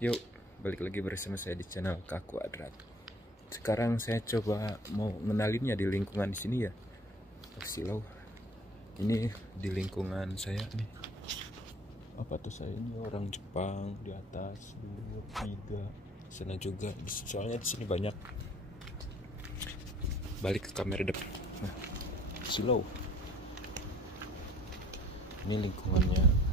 Yuk, balik lagi bersama saya di channel K Kuadrat. Sekarang saya coba mau ngenalinnya di lingkungan di sini ya. Silau. Ini di lingkungan saya nih. Apa tuh saya ini orang Jepang di atas 2, 3, sana juga. Soalnya di sini banyak. Balik ke kamera depan. Nah, silau. Ini lingkungannya.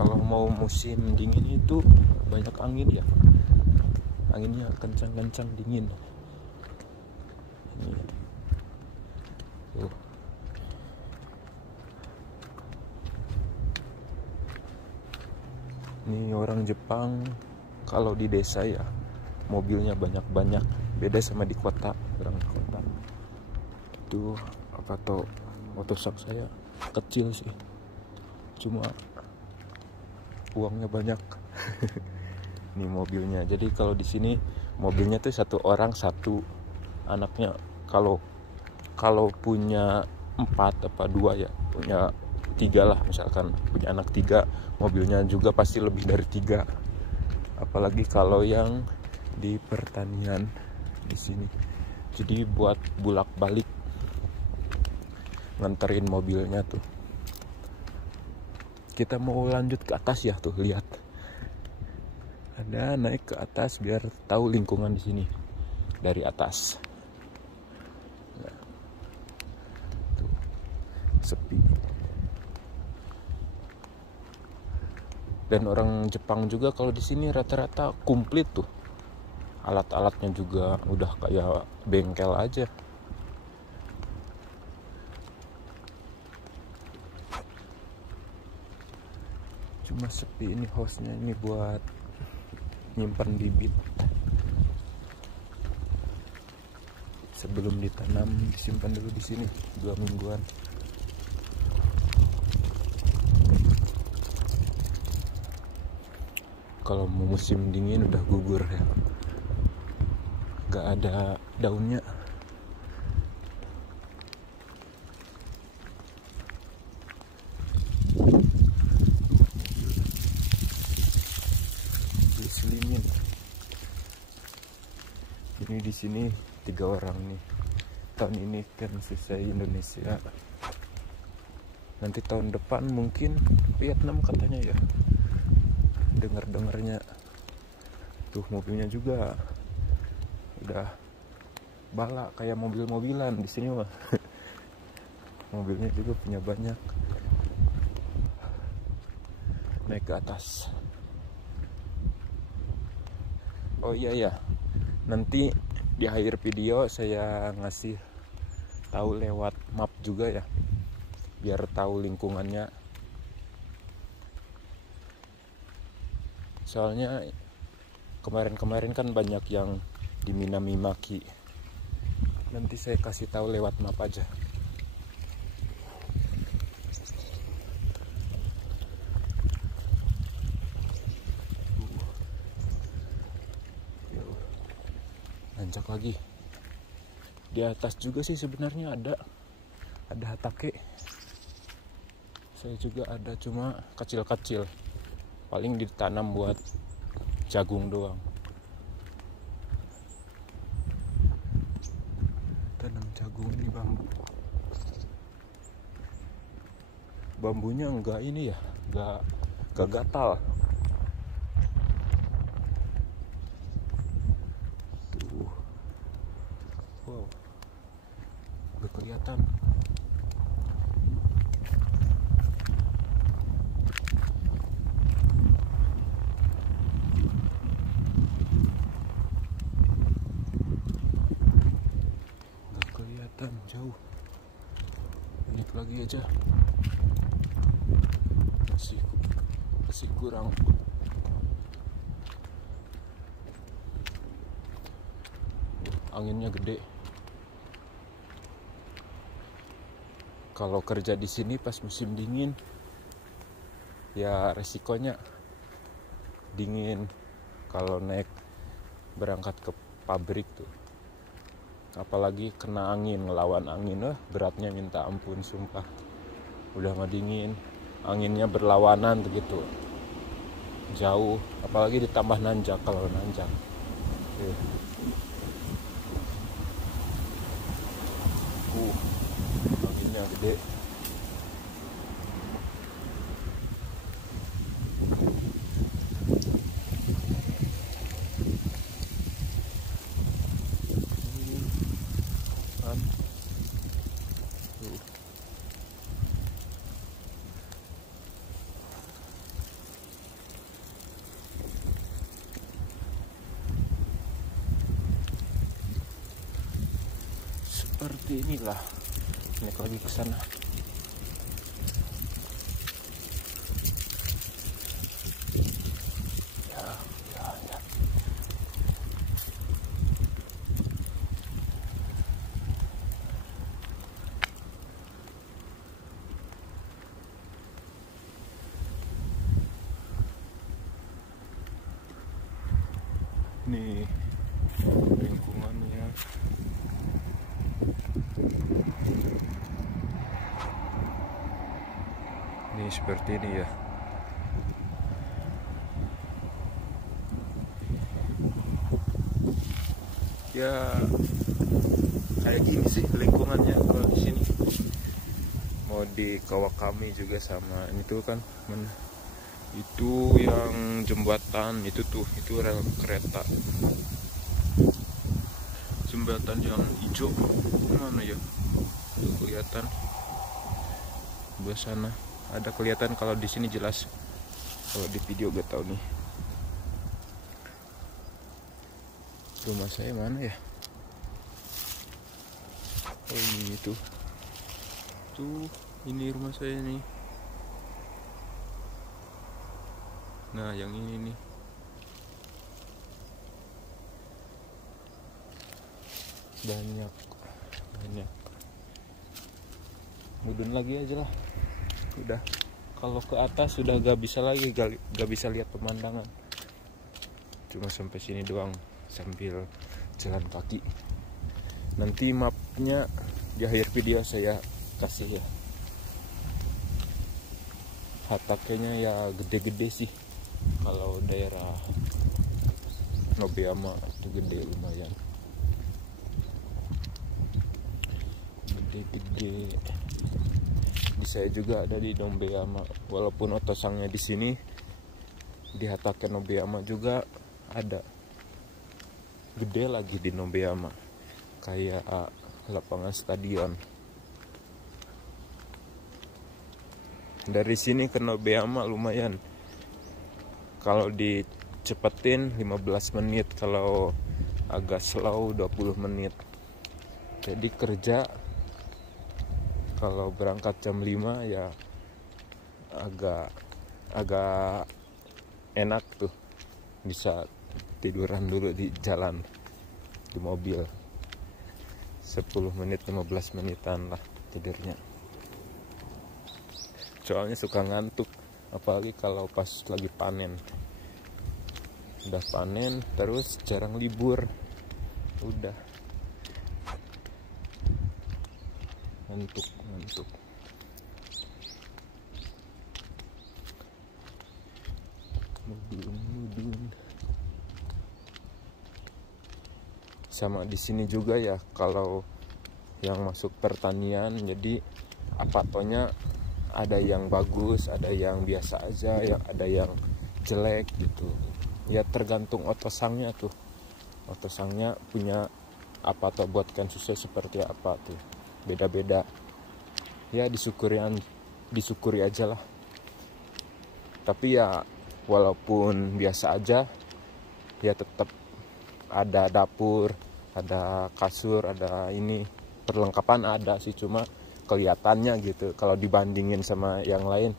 Kalau mau musim dingin itu banyak angin ya, anginnya kencang-kencang dingin. Ini, tuh. Ini orang Jepang kalau di desa ya mobilnya banyak-banyak, beda sama di kota. Orang di kota itu apa tuh, motosak saya kecil sih, cuma uangnya banyak. Ini mobilnya. Jadi kalau di sini mobilnya tuh satu orang satu, anaknya kalau punya 4 apa 2 ya, punya 3 lah, misalkan punya anak 3, mobilnya juga pasti lebih dari 3. Apalagi kalau yang di pertanian di sini. Jadi buat bolak-balik nganterin mobilnya tuh. Kita mau lanjut ke atas ya, tuh lihat. Ada naik ke atas biar tahu lingkungan di sini dari atas. Nah, tuh sepi. Dan orang Jepang juga kalau di sini rata-rata komplit tuh. Alat-alatnya juga udah kayak bengkel aja. Cuma sepi. Ini hostnya ini buat nyimpan bibit sebelum ditanam, disimpan dulu di sini 2 mingguan. Kalau musim dingin udah gugur ya, nggak ada daunnya. Diselimin. Ini di sini 3 orang nih. Tahun ini kan selesai Indonesia. Nanti tahun depan mungkin Vietnam katanya ya. Dengar-dengarnya. Tuh mobilnya juga udah bala kayak mobil-mobilan di sini mah. Mobilnya juga punya banyak. Naik ke atas. Oh iya ya, nanti di akhir video saya ngasih tahu lewat map juga ya, biar tahu lingkungannya. Soalnya kemarin-kemarin kan banyak yang di Minami Maki. Nanti saya kasih tahu lewat map aja. Nanjak lagi. Di atas juga sih sebenarnya ada hatake. Saya juga ada, cuma kecil-kecil. Paling ditanam buat jagung doang. Tanam jagung ini bambu. Bambunya enggak ini ya, enggak gatal. Wow, udah kelihatan. Gak kelihatan jauh. Naik lagi aja. Masih kurang. Anginnya gede. Kalau kerja di sini pas musim dingin, ya resikonya dingin. Kalau naik berangkat ke pabrik tuh, apalagi kena angin, ngelawan angin, beratnya minta ampun sumpah. Udah mah dingin, anginnya berlawanan begitu, jauh, apalagi ditambah nanjak. Kalau nanjak anginnya gede. Seperti inilah. Ini lagi ke sana. Ya. Nih lingkungannya. Ini seperti ini ya. Ya kayak gini sih lingkungannya kalau di sini. Mau di Kawakami juga sama. Itu kan itu yang jembatan itu tuh, itu rel kereta. Jembatan yang hijau mana ya? Tuh kelihatan. Sebelah sana ada kelihatan, kalau di sini jelas. Kalau di video gak tahu nih. Rumah saya mana ya? Oh ini tuh. Tuh, ini rumah saya nih. Nah, yang ini nih. Banyak. Mudun lagi aja lah. Udah. Kalau ke atas sudah gak bisa lagi, gak bisa lihat pemandangan. Cuma sampai sini doang sambil jalan kaki. Nanti mapnya di akhir video saya kasih ya. Hatakenya ya gede-gede sih. Kalau daerah Nobeyama itu gede, lumayan gede-gede. Di saya juga ada di Nobeyama, walaupun otosangnya di sini. Di Hatake Nobeyama juga ada, gede lagi di Nobeyama, kayak lapangan stadion. Dari sini ke Nobeyama lumayan, kalau dicepetin 15 menit, kalau agak slow 20 menit. Jadi kerja kalau berangkat jam 5 ya agak enak tuh, bisa tiduran dulu di jalan, di mobil 10 menit 15 menitan lah tidurnya. Soalnya suka ngantuk, apalagi kalau pas lagi panen. Udah panen terus jarang libur, udah ngantuk. Mudun. Sama di sini juga ya, kalau yang masuk pertanian, jadi apatonya ada yang bagus, ada yang biasa aja, ya ada yang jelek gitu. Ya tergantung otosangnya tuh. Otosangnya punya apato buatkan susu seperti apa tuh. Beda-beda. Ya disyukuri aja lah. Tapi ya walaupun biasa aja, ya tetap ada dapur, ada kasur, ada ini, perlengkapan ada sih, cuma kelihatannya gitu. Kalau dibandingin sama yang lain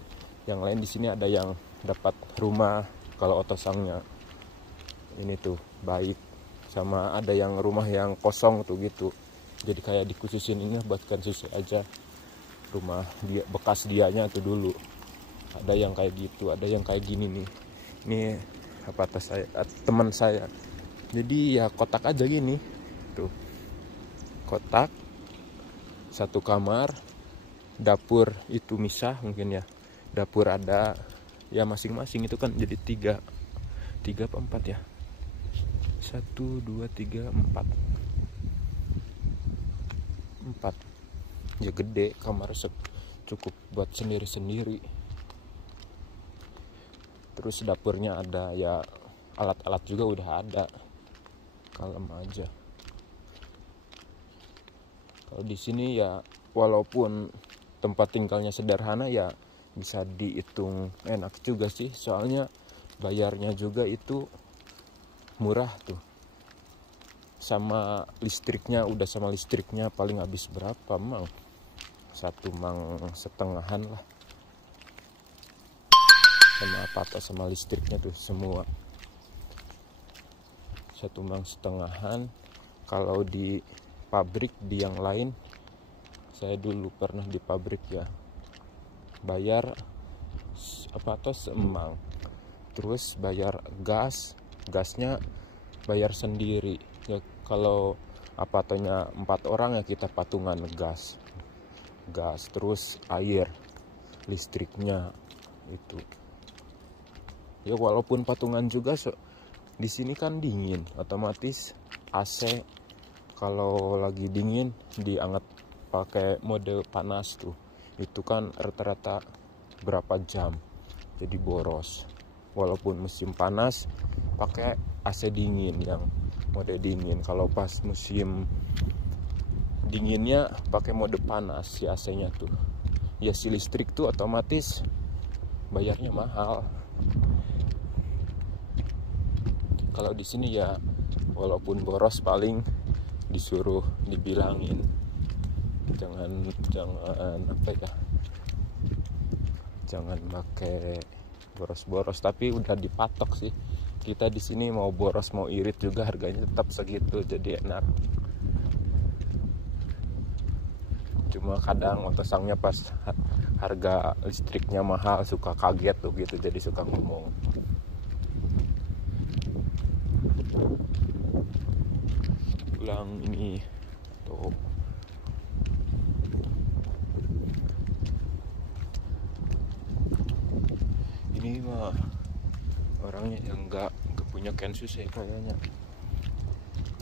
di sini ada yang dapat rumah, kalau otosangnya ini tuh baik, sama ada yang rumah yang kosong tuh gitu. Jadi kayak dikhususin ini buatkan susu aja, rumah dia bekas dianya tuh dulu. Ada yang kayak gitu, ada yang kayak gini nih. Ini teman saya. Jadi ya kotak aja gini tuh, kotak satu kamar, dapur itu misah mungkin ya, dapur ada, ya masing-masing itu kan jadi tiga apa empat ya, 1 2 3 4 4 ya, gede kamar, cukup buat sendiri-sendiri. Terus dapurnya ada ya, alat-alat juga udah ada, kalem aja. Kalau di sini ya, walaupun tempat tinggalnya sederhana ya bisa dihitung enak juga sih, soalnya bayarnya juga itu murah tuh. Sama listriknya, udah sama listriknya paling habis berapa mang? 1,5 mang lah. Sama apa sama listriknya tuh semua 1,5 mang. Kalau di pabrik, di yang lain, saya dulu pernah di pabrik ya, bayar semang. Terus bayar gasnya bayar sendiri ya. Kalau apatnya 4 orang ya kita patungan gas. Terus air, listriknya itu ya, walaupun patungan juga. Di sini kan dingin, otomatis AC kalau lagi dingin dianget pakai mode panas tuh, itu kan rata-rata berapa jam jadi boros. Walaupun musim panas pakai AC dingin yang mode dingin, kalau pas musim dinginnya pakai mode panas si AC-nya tuh. Ya si listrik tuh otomatis bayarnya mahal. Kalau di sini ya walaupun boros paling disuruh dibilangin jangan apa ya, jangan pakai boros-boros, tapi udah dipatok sih. Kita di sini mau boros mau irit juga harganya tetap segitu, jadi enak. Cuma kadang otosangnya pas harga listriknya mahal suka kaget tuh gitu, jadi suka ngomong. Pulang ini tuh, ini mah orangnya yang nggak punya Kensus ya kayaknya,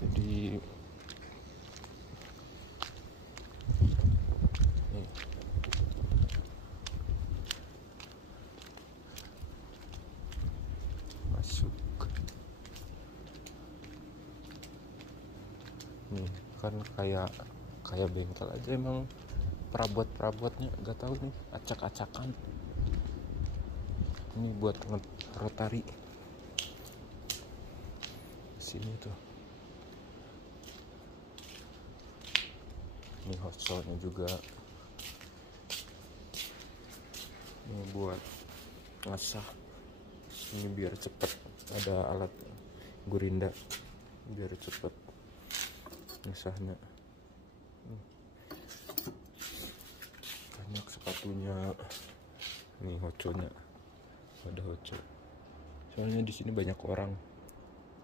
jadi nih, masuk nih kan kayak bengkel aja emang. Perabotnya nggak tahu nih, acak-acakan. Ini buat rotari sini tuh. Ini hotshotnya juga, ini buat ngasah, ini biar cepet. Ada alat gurinda biar cepet ngasahnya. Banyak sepatunya, nih hoconya, ada hoco. Soalnya di sini banyak orang,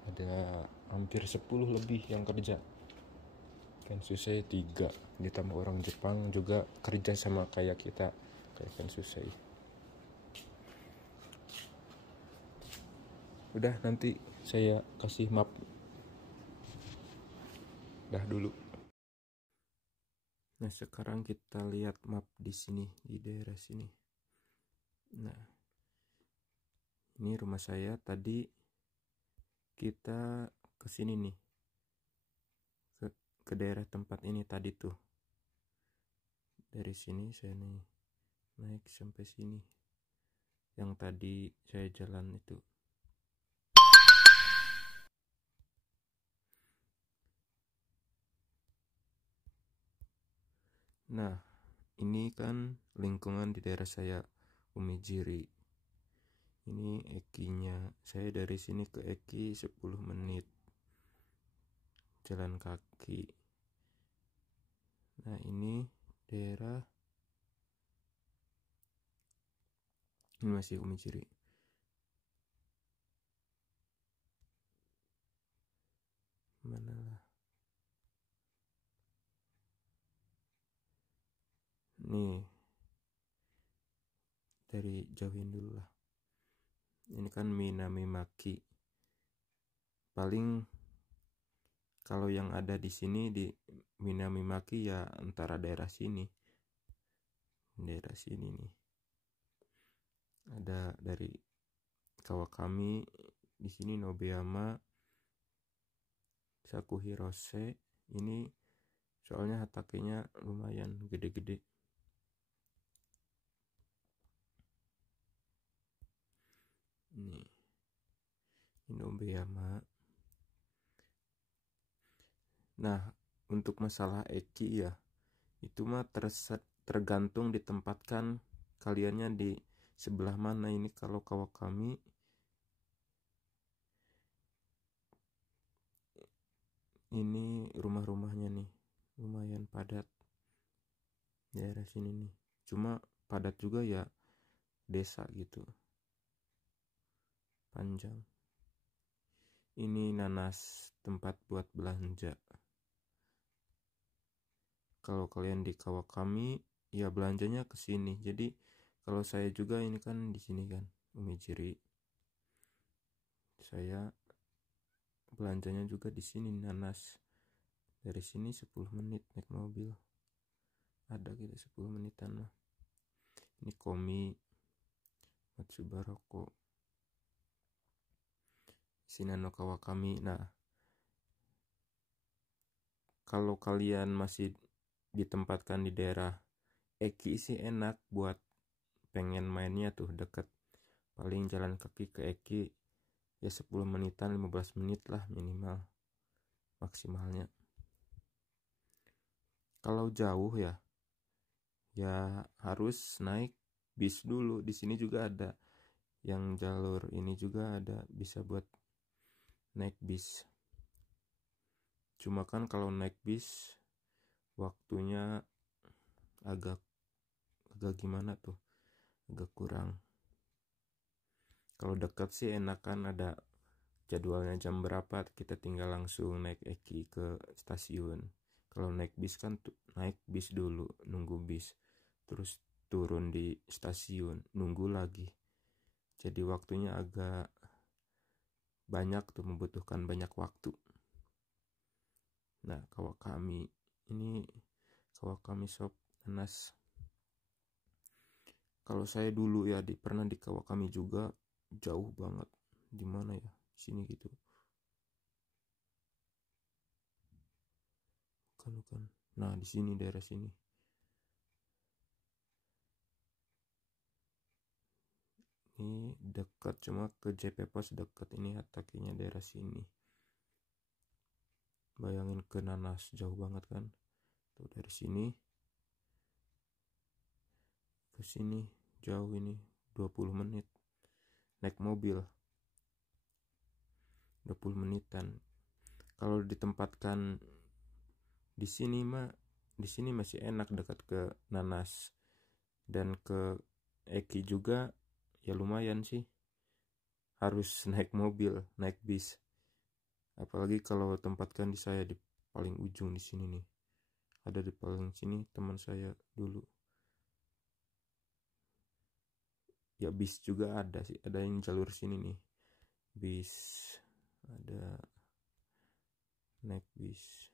ada hampir 10 lebih yang kerja. Kensusei 3, ditambah orang Jepang juga kerja sama kayak kita, kayak Kensusei. Udah, nanti saya kasih map. Dah dulu. Nah, sekarang kita lihat map di sini, di daerah sini. Nah, ini rumah saya. Tadi kita ke sini nih, ke daerah tempat ini tadi tuh. Dari sini saya nih naik sampai sini, yang tadi saya jalan itu. Nah, ini kan lingkungan di daerah saya, Umijiri. Ini Ekinya. Saya dari sini ke Eki 10 menit jalan kaki. Nah, ini daerah, ini masih Umijiri. Mana lah? Nih, dari jauhin dulu lah. Ini kan Minamimaki. Paling kalau yang ada di sini di Minamimaki ya antara daerah sini nih. Ada dari Kawakami, di sini Nobeyama, Sakuhirose. Ini soalnya hatakenya lumayan gede-gede. Ini Nobeyama. Nah, untuk masalah eki ya, itu mah tergantung ditempatkan kaliannya di sebelah mana. Ini kalau Kawakami ini rumah-rumahnya nih lumayan padat daerah sini nih, cuma padat juga ya, desa gitu, panjang. Ini nanas, tempat buat belanja. Kalau kalian di Kawakami ya belanjanya ke sini. Jadi kalau saya juga ini kan di sini kan Umijiri, saya belanjanya juga di sini nanas. Dari sini 10 menit naik mobil, ada gitu 10 menitan lah. Ini Komi, Matsubaroko, Shinano Kawakami. Nah, kalau kalian masih ditempatkan di daerah Eki sih enak buat pengen mainnya tuh deket. Paling jalan kaki ke Eki ya 10 menitan, 15 menit lah minimal maksimalnya. Kalau jauh ya harus naik bis dulu. Di sini juga ada yang jalur ini juga ada, bisa buat naik bis. Cuma kan kalau naik bis waktunya agak gimana tuh, agak kurang. Kalau dekat sih enakan ada jadwalnya jam berapa, kita tinggal langsung naik Eki ke stasiun. Kalau naik bis kan naik bis dulu, nunggu bis, terus turun di stasiun, nunggu lagi. Jadi waktunya agak banyak tuh, membutuhkan banyak waktu. Nah, Kawakami ini Kawakami Shop nanas. Kalau saya dulu ya pernah di Kawakami juga, jauh banget. Di mana ya? Sini gitu. Bukan. Nah, di sini daerah sini. Ini dekat, cuma ke JP Pos dekat. Ini hatakinya daerah sini. Bayangin ke nanas, jauh banget kan? Tuh dari sini ke sini jauh, ini 20 menit naik mobil, 20 menitan. Kalau ditempatkan di sini masih enak, dekat ke nanas dan ke Eki juga ya lumayan sih. Harus naik mobil, naik bis. Apalagi kalau tempatkan di saya di paling ujung di sini nih. Ada di paling sini teman saya dulu. Ya bis juga ada sih, ada yang jalur sini nih. Bis ada, naik bis.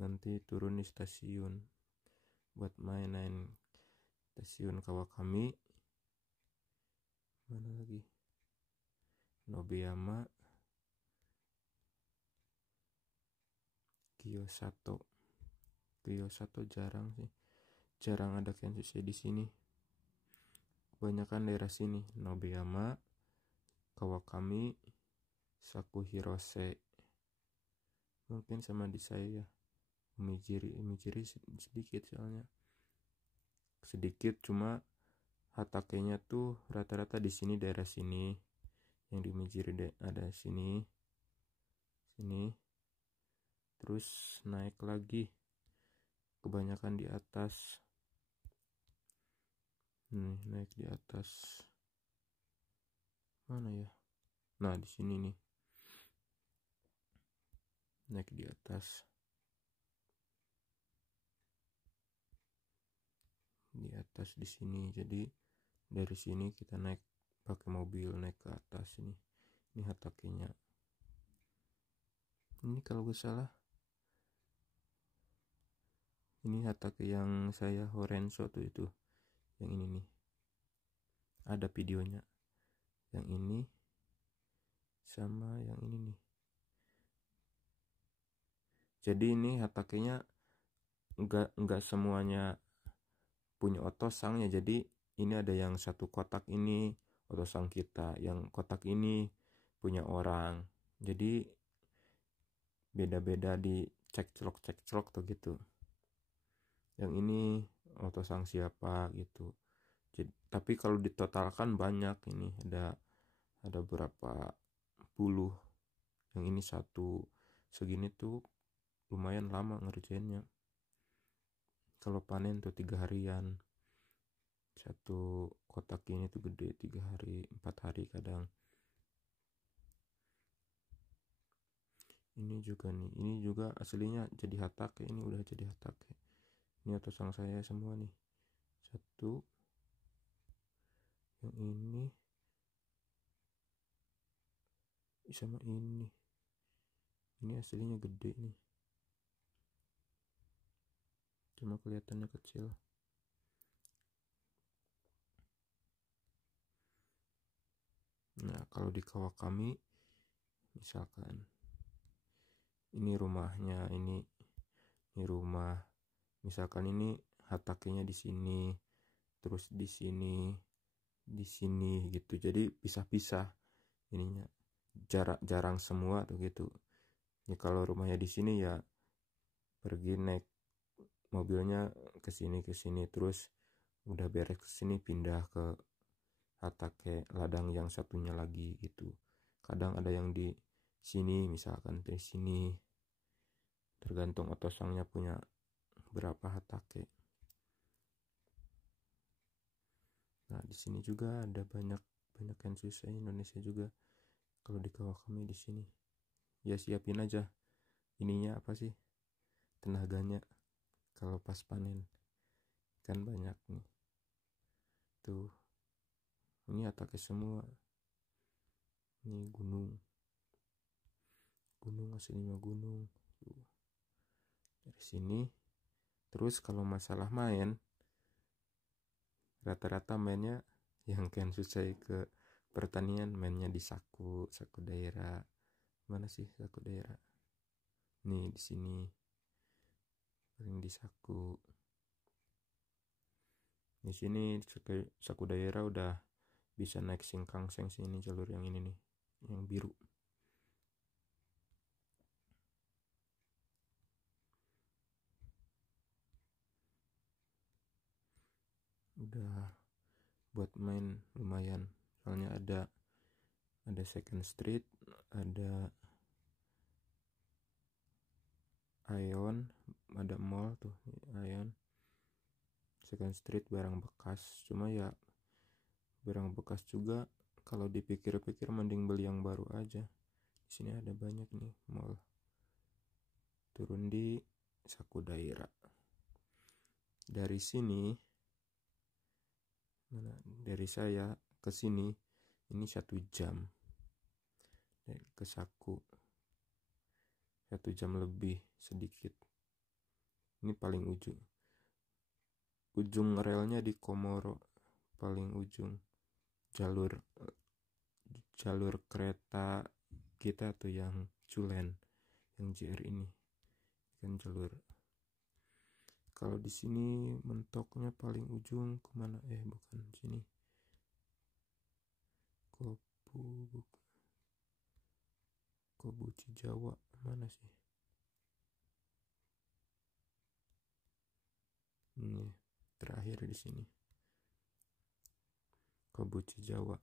Nanti turun di stasiun buat main-main stasiun Kawakami. Mana lagi? Nobeyama, Kiyosato jarang sih, jarang ada Kensuke di sini. Kebanyakan daerah sini, Nobeyama, Kawakami, Sakuhirose, mungkin sama di saya ya Umijiri sedikit, soalnya sedikit, cuma hatakenya tuh rata-rata di sini, daerah sini. Yang di Umijiri ada sini, terus naik lagi, kebanyakan di atas. Naik di atas mana ya? Nah, di sini nih, naik di atas. atas di sini. Jadi dari sini kita naik pakai mobil naik ke atas ini. Ini hatakinya. Ini kalau gak salah ini hatake yang saya Horenso tuh itu. Yang ini nih. Ada videonya. Yang ini sama yang ini nih. Jadi ini hatakenya enggak semuanya punya otosang ya. Jadi ini ada yang satu kotak ini otosang kita, yang kotak ini punya orang. Jadi beda-beda di cek-celok tuh gitu. Yang ini otosang siapa gitu. Jadi, tapi kalau ditotalkan banyak, ini ada berapa puluh. Yang ini satu segini tuh lumayan lama ngerjainnya. Kalau panen tuh 3 harian. Satu kotak ini tuh gede 3 hari 4 hari kadang. Ini juga nih, ini juga aslinya jadi hatake, ini udah jadi hatake. Ini otosang saya semua nih. Satu, yang ini sama ini aslinya gede nih, cuma kelihatannya kecil. Nah kalau di Kawakami misalkan ini rumahnya, ini rumah, misalkan ini hatakenya di sini, terus di sini gitu. Jadi pisah-pisah ininya, jarang semua tuh gitu. Ya kalau rumahnya di sini ya pergi naik mobilnya ke sini terus udah beres ke sini pindah ke hatake ladang yang satunya lagi gitu. Kadang ada yang di sini, misalkan di sini, tergantung otosangnya punya berapa hatake. Nah di sini juga ada banyak yang susah Indonesia juga. Kalau di Kawakami di sini ya siapin aja ininya apa sih, tenaganya kalau pas panen kan banyak nih tuh. Ini hatake semua. Ini gunung aslinya gunung tuh. Dari sini terus kalau masalah main, rata-rata mainnya yang kan susah ke pertanian mainnya di saku daerah. Mana sih saku daerah? Nih di sini paling di saku. Di sini saku daerah udah bisa naik Singkangseng sini, jalur yang ini nih, yang biru. Udah buat main lumayan, soalnya ada Second Street, ada Ion, ada mall tuh Ion. Second Street barang bekas, cuma ya barang bekas juga kalau dipikir-pikir mending beli yang baru aja. Di sini ada banyak nih mall. Turun di saku daerah. Dari sini, dari saya ke sini ini 1 jam ke saku, 1 jam lebih sedikit. Ini paling ujung relnya di Komoro, paling ujung jalur kereta kita tuh yang Culen, yang JR ini kan jalur. Kalau di sini mentoknya paling ujung kemana? Bukan sini. Kobu Cijawa mana sih? Ini terakhir di sini. Kobu Cijawa.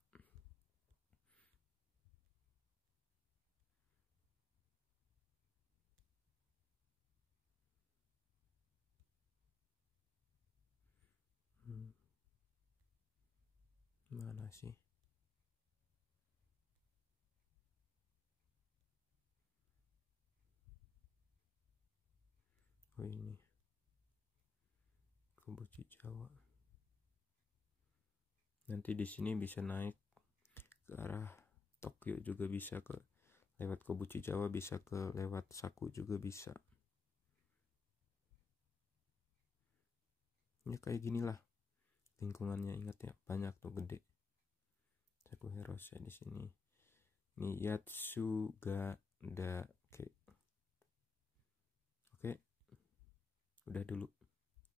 Mana sih? Oh ini Kobu Cijawa. Nanti di sini bisa naik ke arah Tokyo juga bisa, ke lewat Kobuchi Jawa bisa, ke lewat Saku juga bisa. Ya kayak ginilah lingkungannya, ingat ya, banyak tuh gede. Saku Hirose di sini. Ini Yatsuga Dake. Oke, udah dulu.